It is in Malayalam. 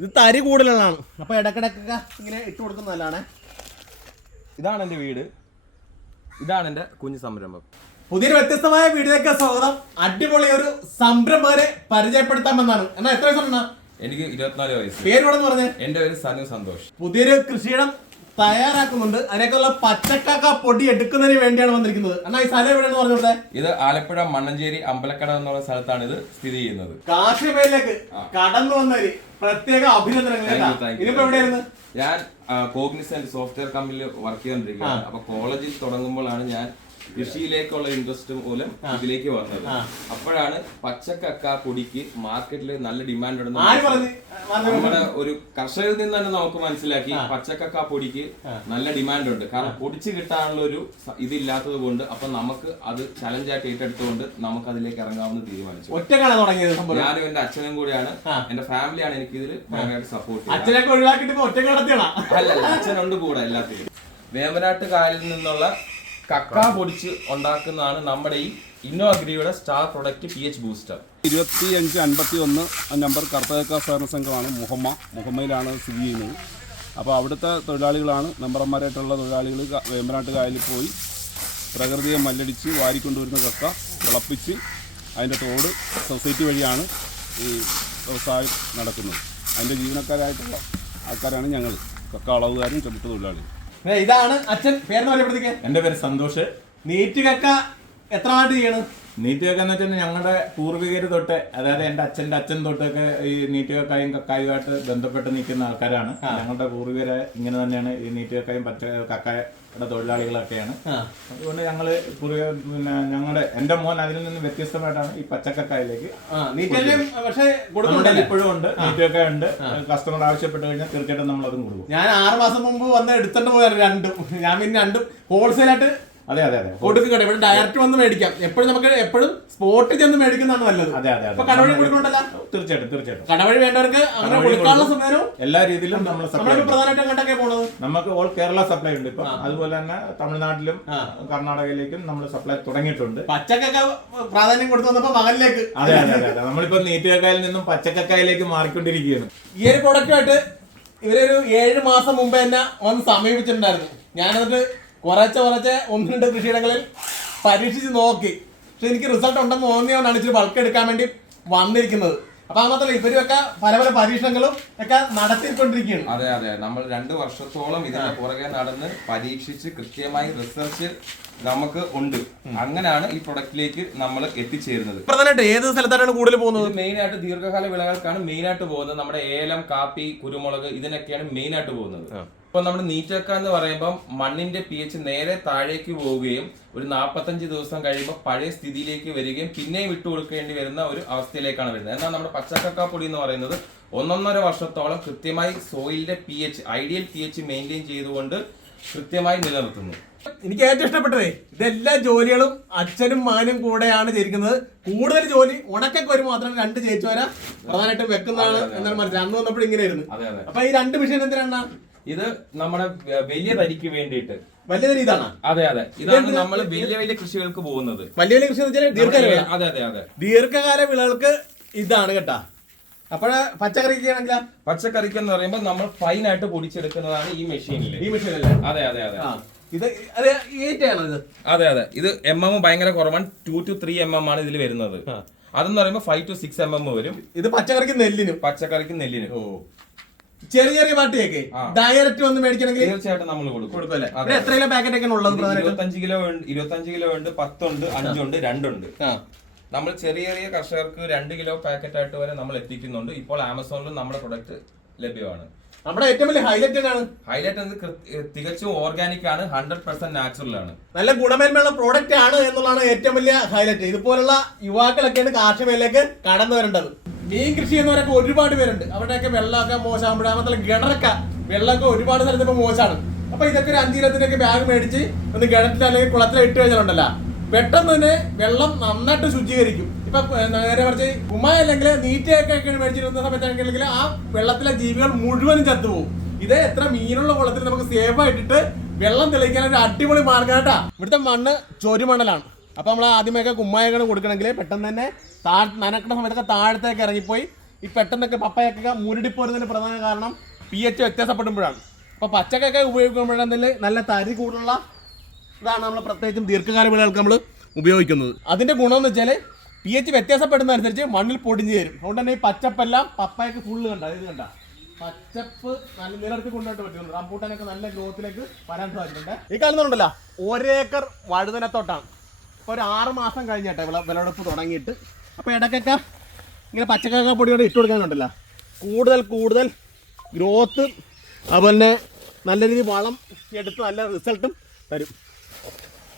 ഇത് തരി കൂടുതലാണ്. അപ്പൊ ഇടക്കിടക്കൊക്കെ ഇങ്ങനെ ഇട്ട് കൊടുക്കുന്നതല്ലാണ് ഇതാണ് എന്റെ വീട്. ഇതാണ് എന്റെ കുഞ്ഞു സംരംഭം. പുതിയൊരു വ്യത്യസ്തമായ വീഡിയോയിലേക്ക് സ്വാഗതം. അടിപൊളി ഒരു സംരംഭകരെ പരിചയപ്പെടുത്താമെന്നാണ്. എന്നാ എത്ര വയസ്സാണ് എനിക്ക് ഇരുപത്തിനാല് വയസ്സ്. പേരോടെന്ന് പറഞ്ഞേ? എന്റെ പേര് സനു സന്തോഷ്. പുതിയൊരു കൃഷിയിടം തയ്യാറാക്കുന്നുണ്ട്. അതിനേക്കുള്ള പച്ചക്കാക്ക പൊടി എടുക്കുന്നതിന് വേണ്ടിയാണ് വന്നിരിക്കുന്നത്. എന്നാ ഈ സ്ഥലം എവിടെയാണ് പറഞ്ഞോട്ടെ ഇത് ആലപ്പുഴ മണ്ണഞ്ചേരി അമ്പലക്കട എന്നുള്ള സ്ഥലത്താണ് ഇത് സ്ഥിതി ചെയ്യുന്നത്. കാർഷിക മേഖലയിലേക്ക് കടന്നു വന്നവര് പ്രത്യേക അഭിനന്ദനങ്ങൾ ഇതിപ്പോ എവിടെയായിരുന്നു? ഞാൻ കോഗ്നിസെന്റ് സോഫ്റ്റ്വെയർ കമ്പനിയിൽ വർക്ക് ചെയ്തോണ്ടിരിക്കുകയാണ് അപ്പൊ കോളേജിൽ തുടങ്ങുമ്പോഴാണ് ഞാൻ കൃഷിയിലേക്കുള്ള ഇൻട്രസ്റ്റ് മൂലം ഇതിലേക്ക് വന്നത്. അപ്പോഴാണ് പച്ചക്കക്ക പൊടിക്ക് മാർക്കറ്റിൽ നല്ല ഡിമാൻഡ് ഉണ്ടെന്ന് നമ്മുടെ ഒരു കർഷകരിൽ നിന്ന് തന്നെ നമുക്ക് മനസ്സിലാക്കി പച്ചക്കക്ക പൊടിക്ക് നല്ല ഡിമാൻഡ് ഉണ്ട്. കാരണം പൊടിച്ച് കിട്ടാനുള്ള ഒരു ഇതില്ലാത്തത് കൊണ്ട് അപ്പൊ നമുക്ക് അത് ചലഞ്ചായിട്ട് ഏറ്റെടുത്തുകൊണ്ട് നമുക്ക് അതിലേക്ക് ഇറങ്ങാമെന്ന് തീരുമാനിച്ചു. ഒറ്റക്കാണ് തുടങ്ങിയത് ഞാനും എന്റെ അച്ഛനും കൂടിയാണ്. എന്റെ ഫാമിലിയാണ് എനിക്ക് ഇതിൽ ഭയങ്കരമായിട്ട് സപ്പോർട്ട് അച്ഛനൊക്കെ ഒഴിവാക്കിട്ട് അല്ലല്ല അച്ഛനുണ്ട് കൂടെ എല്ലാത്തിനും വേമ്പനാട്ട് കായലിൽ നിന്നുള്ള കക്ക പൊടിച്ച് ഉണ്ടാക്കുന്നതാണ് നമ്മുടെ ഈ ഇന്നോഗ്രിയുടെ star product P H booster. ഇരുപത്തി അഞ്ച് അൻപത്തി ഒന്ന് നമ്പർ കർത്തകക്ക സഹകരണ സംഘമാണ് മുഹമ്മ. മുഹമ്മയിലാണ് സ്ഥിതി ചെയ്യുന്നത്. അപ്പോൾ അവിടുത്തെ തൊഴിലാളികളാണ്. മെമ്പർമാരായിട്ടുള്ള തൊഴിലാളികൾ വേമ്പനാട്ട് കായലിൽ പോയി പ്രകൃതിയെ മല്ലടിച്ച് വാരിക്കൊണ്ടുവരുന്ന കക്ക തിളപ്പിച്ച് അതിന്റെ തോട് സൊസൈറ്റി വഴിയാണ് ഈ വ്യവസായം നടക്കുന്നത്. അതിന്റെ ജീവനക്കാരായിട്ടുള്ള ആൾക്കാരാണ് ഞങ്ങൾ. കക്ക അളവുകാരും ചെറുട്ട് തൊഴിലാളികളും. ഇതാണ് അച്ഛൻ. പേരെന്ന് പറയുമ്പോഴത്തേക്ക് എന്റെ പേര് സന്തോഷ്. നീറ്റ് കക്ക എത്ര നാട്ട് ചെയ്യണം? നീറ്റുകക്ക എന്ന് വെച്ചാൽ ഞങ്ങളുടെ പൂർവികർ തൊട്ട് അതായത് എന്റെ അച്ഛന്റെ അച്ഛൻ തൊട്ടൊക്കെ ഈ നീറ്റുകക്കായും കക്കായുമായിട്ട് ബന്ധപ്പെട്ട് നിൽക്കുന്ന ആൾക്കാരാണ്. ഞങ്ങളുടെ പൂർവികരെ ഇങ്ങനെ തന്നെയാണ് ഈ നീറ്റുകക്കായും പച്ച കക്കായുടെ തൊഴിലാളികളൊക്കെയാണ്. അതുകൊണ്ട് ഞങ്ങൾ പൂർവിക പിന്നെ ഞങ്ങളുടെ എന്റെ മോൻ അതിൽ നിന്ന് വ്യത്യസ്തമായിട്ടാണ് ഈ പച്ചക്കക്കായിലേക്ക് പക്ഷേ ഇപ്പോഴും ഉണ്ട് നീറ്റുകക്ക ഉണ്ട് കസ്റ്റമർ ആവശ്യപ്പെട്ട് കഴിഞ്ഞാൽ തീർച്ചയായിട്ടും നമ്മൾ അതും കൊടുക്കും. ഞാൻ ആറ് മാസം മുമ്പ് വന്ന് എടുത്തോണ്ട് പോയായിരുന്നു രണ്ടും. ഞാൻ പിന്നെ രണ്ടും ഹോൾസെയിൽ ആയിട്ട് അതെ അതെ അതെ. കൊടുക്കും കട ഇവിടെ ഡയറക്റ്റ് വന്ന് മേടിക്കാം. എപ്പോഴും നമുക്ക് എപ്പോഴും സ്പോട്ടിൽ ചെന്ന് മേടിക്കുന്നതാണ് നല്ലത്. അതെ അതെ അതെ. കടവഴി കൊടുക്കണ്ടല്ലോ തീർച്ചയായിട്ടും തീർച്ചയായിട്ടും. കടവഴി വേണ്ടവർക്ക് അങ്ങനെ കൊടുക്കാനുള്ള സമയവും എല്ലാ രീതിയിലും നമ്മൾ പ്രധാനമായിട്ടും അങ്ങോട്ടൊക്കെ പോണത്? നമുക്ക് ഓൾ കേരള സപ്ലൈ ഉണ്ട്. ഇപ്പൊ അതുപോലെ തന്നെ തമിഴ്നാട്ടിലും കർണാടകയിലേക്കും നമ്മൾ സപ്ലൈ തുടങ്ങിയിട്ടുണ്ട്. പച്ചക്കക്ക പ്രാധാന്യം കൊടുത്തു വന്നപ്പോ മകനിലേക്ക് അതെ അതെ അതെ നമ്മളിപ്പോ നീറ്റുകക്കായിൽ നിന്നും പച്ചക്കക്കായിലേക്ക് മാറിക്കൊണ്ടിരിക്കുകയാണ്. ഈ ഒരു പ്രൊഡക്റ്റുമായിട്ട് ഇവരൊരു ഏഴ് മാസം മുമ്പ് തന്നെ ഒന്ന് സമീപിച്ചിട്ടുണ്ടായിരുന്നു. ഞാനതിട്ട് കുറച്ച് കുറച്ച് ഒന്ന് രണ്ട് കൃഷിയിടങ്ങളിൽ പരീക്ഷിച്ച് നോക്കി. പക്ഷെ എനിക്ക് റിസൾട്ട് ഉണ്ടെന്ന് തോന്നിയോണ്ടാണ് ഇച്ചിരി ബൾക്ക് എടുക്കാൻ വേണ്ടി വന്നിരിക്കുന്നത്. അപ്പൊ അത് മാത്രമല്ല ഇവരൊക്കെ പല പല പരീക്ഷണങ്ങളും ഒക്കെ നടത്തിക്കൊണ്ടിരിക്കുകയാണ്. അതെ അതെ. നമ്മൾ രണ്ട് വർഷത്തോളം ഇതിന്റെ പുറകെ നടന്ന് പരീക്ഷിച്ച് കൃത്യമായി റിസർച്ച് നമുക്ക് ഉണ്ട്. അങ്ങനെയാണ് ഈ പ്രൊഡക്റ്റിലേക്ക് നമ്മൾ എത്തിച്ചേരുന്നത്. പ്രധാനമായിട്ട് ഏത് സ്ഥലത്താണ് കൂടുതൽ പോകുന്നത്? മെയിൻ ആയിട്ട് ദീർഘകാല വിളകൾക്കാണ് മെയിൻ ആയിട്ട് പോകുന്നത്. നമ്മുടെ ഏലം കാപ്പി കുരുമുളക് ഇതിനൊക്കെയാണ് മെയിൻ ആയിട്ട് പോകുന്നത് ഇപ്പൊ നമ്മുടെ നീറ്റക്ക എന്ന് പറയുമ്പോൾ മണ്ണിന്റെ പി എച്ച് നേരെ താഴേക്ക് പോവുകയും ഒരു നാൽപ്പത്തഞ്ച് ദിവസം കഴിയുമ്പോൾ പഴയ സ്ഥിതിയിലേക്ക് വരികയും പിന്നെയും വിട്ടു കൊടുക്കേണ്ടി വരുന്ന ഒരു അവസ്ഥയിലേക്കാണ് വരുന്നത്. എന്നാൽ നമ്മുടെ പച്ചക്കക്ക പൊടി എന്ന് പറയുന്നത് ഒന്നൊന്നര വർഷത്തോളം കൃത്യമായി സോയിലിന്റെ P H ideal P H maintain ചെയ്തുകൊണ്ട് കൃത്യമായി നിലനിർത്തുന്നു. എനിക്ക് ഏറ്റവും ഇഷ്ടപ്പെട്ടതേ ഇതെല്ലാ ജോലികളും അച്ഛനും മാനും കൂടെയാണ് ചെയ്തിരിക്കുന്നത്. കൂടുതൽ ജോലി ഉണക്കൊക്കെ ഒരു മാത്രം രണ്ട് ചേച്ചുവര പ്രധാനമായിട്ടും വെക്കുന്നതാണ് എന്നാണ് മനസ്സിലായി അന്ന് വന്നപ്പോഴും ഇങ്ങനെയായിരുന്നു. അപ്പൊ ഈ രണ്ട് മിഷൻ എന്തിനാണ് ഇത് നമ്മുടെ വലിയ തരിക്ക് വേണ്ടിയിട്ട്. വലിയ തരി ഇതാണ്. അതെ അതെ. ഇതാണ് നമ്മൾ വലിയ വലിയ കൃഷികൾക്ക് പോകുന്നത്. വലിയ വലിയ കൃഷി എന്ന് വെച്ചാൽ ദീർഘകാല അതെ അതെ അതെ. ദീർഘകാല വിളകൾക്ക് ഇതാണ് കേട്ടാ. അപ്പോഴ പച്ചക്കറിക്ക് ആണെങ്കിലാ? പച്ചക്കറിക്ക് എന്ന് പറയുമ്പോൾ നമ്മൾ ഫൈൻ ആയിട്ട് പൊടിച്ചെടുക്കുന്നതാണ് ഈ മെഷീനിൽ ഈ മെഷീനിൽ അതെ അതെ അതെ. ഇത് ഇത്? അതെ അതെ. ഇത് എം എം ഭയങ്കര കുറവാണ്. Two two three M M ആണ് ഇതിൽ വരുന്നത്. അതെന്ന് പറയുമ്പോൾ five two six M M വരും. ഇത് പച്ചക്കറിക്ക് നെല്ലിന്. പച്ചക്കറിക്ക് നെല്ലിന്. ചെറിയ ചെറിയ പാട്ടിയൊക്കെ. ഡയറക്റ്റ് വന്ന് മേടിക്കണമെങ്കിൽ തീർച്ചയായിട്ടും നമ്മൾ കൊടുക്കും. എത്ര കിലോ പാക്കറ്റ് ഒക്കെ ഉള്ളത് ഇരുപത്തഞ്ച് കിലോ ഉണ്ട് ഇരുപത്തഞ്ച് കിലോ ഉണ്ട് പത്തുണ്ട് അഞ്ചുണ്ട് രണ്ടുണ്ട്. നമ്മൾ ചെറിയ ചെറിയ കർഷകർക്ക് രണ്ട് കിലോ പാക്കറ്റ് ആയിട്ട് വരെ നമ്മൾ എത്തിക്കുന്നുണ്ട്. ഇപ്പോൾ ആമസോണിലും നമ്മുടെ പ്രൊഡക്റ്റ് ലഭ്യമാണ്. നമ്മുടെ ഏറ്റവും വലിയ ഹൈലൈറ്റ് എന്താണ് ഹൈലൈറ്റ് എന്നത് തികച്ചും ഓർഗാനിക് ആണ് ഹൺഡ്രഡ് പെർസെന്റ് നാച്ചുറൽ ആണ്. നല്ല ഗുണമേന്മയുള്ള പ്രോഡക്റ്റ് ആണ് എന്നുള്ളതാണ് ഏറ്റവും വലിയ ഹൈലൈറ്റ് ഇതുപോലുള്ള യുവാക്കളൊക്കെയാണ് കാർഷിക മേഖലയിലേക്ക് കടന്നു വരേണ്ടത്. മീൻ കൃഷി ചെയ്യുന്നവരൊക്കെ ഒരുപാട് പേരുണ്ട്. അവരുടെയൊക്കെ വെള്ളമൊക്കെ മോശം മാത്രമല്ല കിണറൊക്കെ വെള്ളമൊക്കെ ഒരുപാട് സ്ഥലത്ത് ഇപ്പൊ മോശമാണ്. അപ്പൊ ഇതൊക്കെ ഒരു അഞ്ച് ബാഗ് മേടിച്ച് ഒന്ന് കിണറ്റിൽ അല്ലെങ്കിൽ കുളത്തിൽ ഇട്ട് കഴിഞ്ഞാലുണ്ടല്ലോ. പെട്ടെന്ന് തന്നെ വെള്ളം നന്നായിട്ട് ശുചീകരിക്കും ഇപ്പൊ നേരെ മറിച്ച് ഉമ്മ അല്ലെങ്കിൽ നീറ്റയൊക്കെ മേടിച്ചിരുന്ന സമയത്താണെങ്കിൽ ആ വെള്ളത്തിലെ ജീവികൾ മുഴുവനും ചത്തുപോകും. ഇത് എത്ര മീനുള്ള കുളത്തിൽ നമുക്ക് സേഫ് ആയിട്ടിട്ട് വെള്ളം തെളിയിക്കാൻ ഒരു അടിപൊളി മാർഗം കേട്ടാ. ഇവിടുത്തെ മണ്ണ് ചൊരുമണലാണ്. അപ്പൊ നമ്മൾ ആദ്യമൊക്കെ കുമ്മായൊക്കെ കൊടുക്കണമെങ്കിൽ പെട്ടെന്ന് തന്നെ താ നനക്കുന്ന സമയത്തൊക്കെ താഴത്തേക്ക് ഇറങ്ങിപ്പോയി. ഈ പെട്ടെന്നൊക്കെ പപ്പയൊക്കെ മുരടിപ്പോരുന്നതിന് പ്രധാന കാരണം പി എച്ച് വ്യത്യാസപ്പെടുമ്പോഴാണ്. അപ്പോൾ പച്ചക്കൊക്കെ ഉപയോഗിക്കുമ്പോഴാണെങ്കിൽ നല്ല തരി കൂടുതലുള്ള ഇതാണ് നമ്മൾ പ്രത്യേകിച്ചും ദീർഘകാല വിളകൾക്ക് നമ്മൾ ഉപയോഗിക്കുന്നത്. അതിന്റെ ഗുണമെന്ന് വെച്ചാൽ പി എച്ച് വ്യത്യാസപ്പെടുന്നതനുസരിച്ച് മണ്ണിൽ പൊടിഞ്ഞു തരും അതുകൊണ്ട് തന്നെ ഈ പച്ചപ്പെല്ലാം പപ്പയൊക്കെ ഫുള്ള് കണ്ട? ഇത് കണ്ട? പച്ചപ്പ് നല്ല നിലനിർത്തി കൊണ്ടുപോയിട്ട് പറ്റുന്നുണ്ട്. റംബൂട്ടാനൊക്കെ നല്ല ഗ്രോത്തിലേക്ക് വരാൻ സാധിക്കുന്നുണ്ട്. ഈ കാലം ഒരേക്കർ വഴുതനത്തോട്ടാണ്. ഇപ്പോൾ ഒരു ആറ് മാസം കഴിഞ്ഞിട്ടെ വിള വിളവെടുപ്പ് തുടങ്ങിയിട്ട്. അപ്പോൾ ഇടയ്ക്കൊക്കെ ഇങ്ങനെ പച്ചക്കക്ക പൊടി കൊണ്ട് ഇട്ട് കൊടുക്കാനുണ്ടല്ലോ കൂടുതൽ കൂടുതൽ ഗ്രോത്ത് അതുപോലെ നല്ല രീതിയിൽ വളം എടുത്ത് നല്ല റിസൾട്ടും തരും.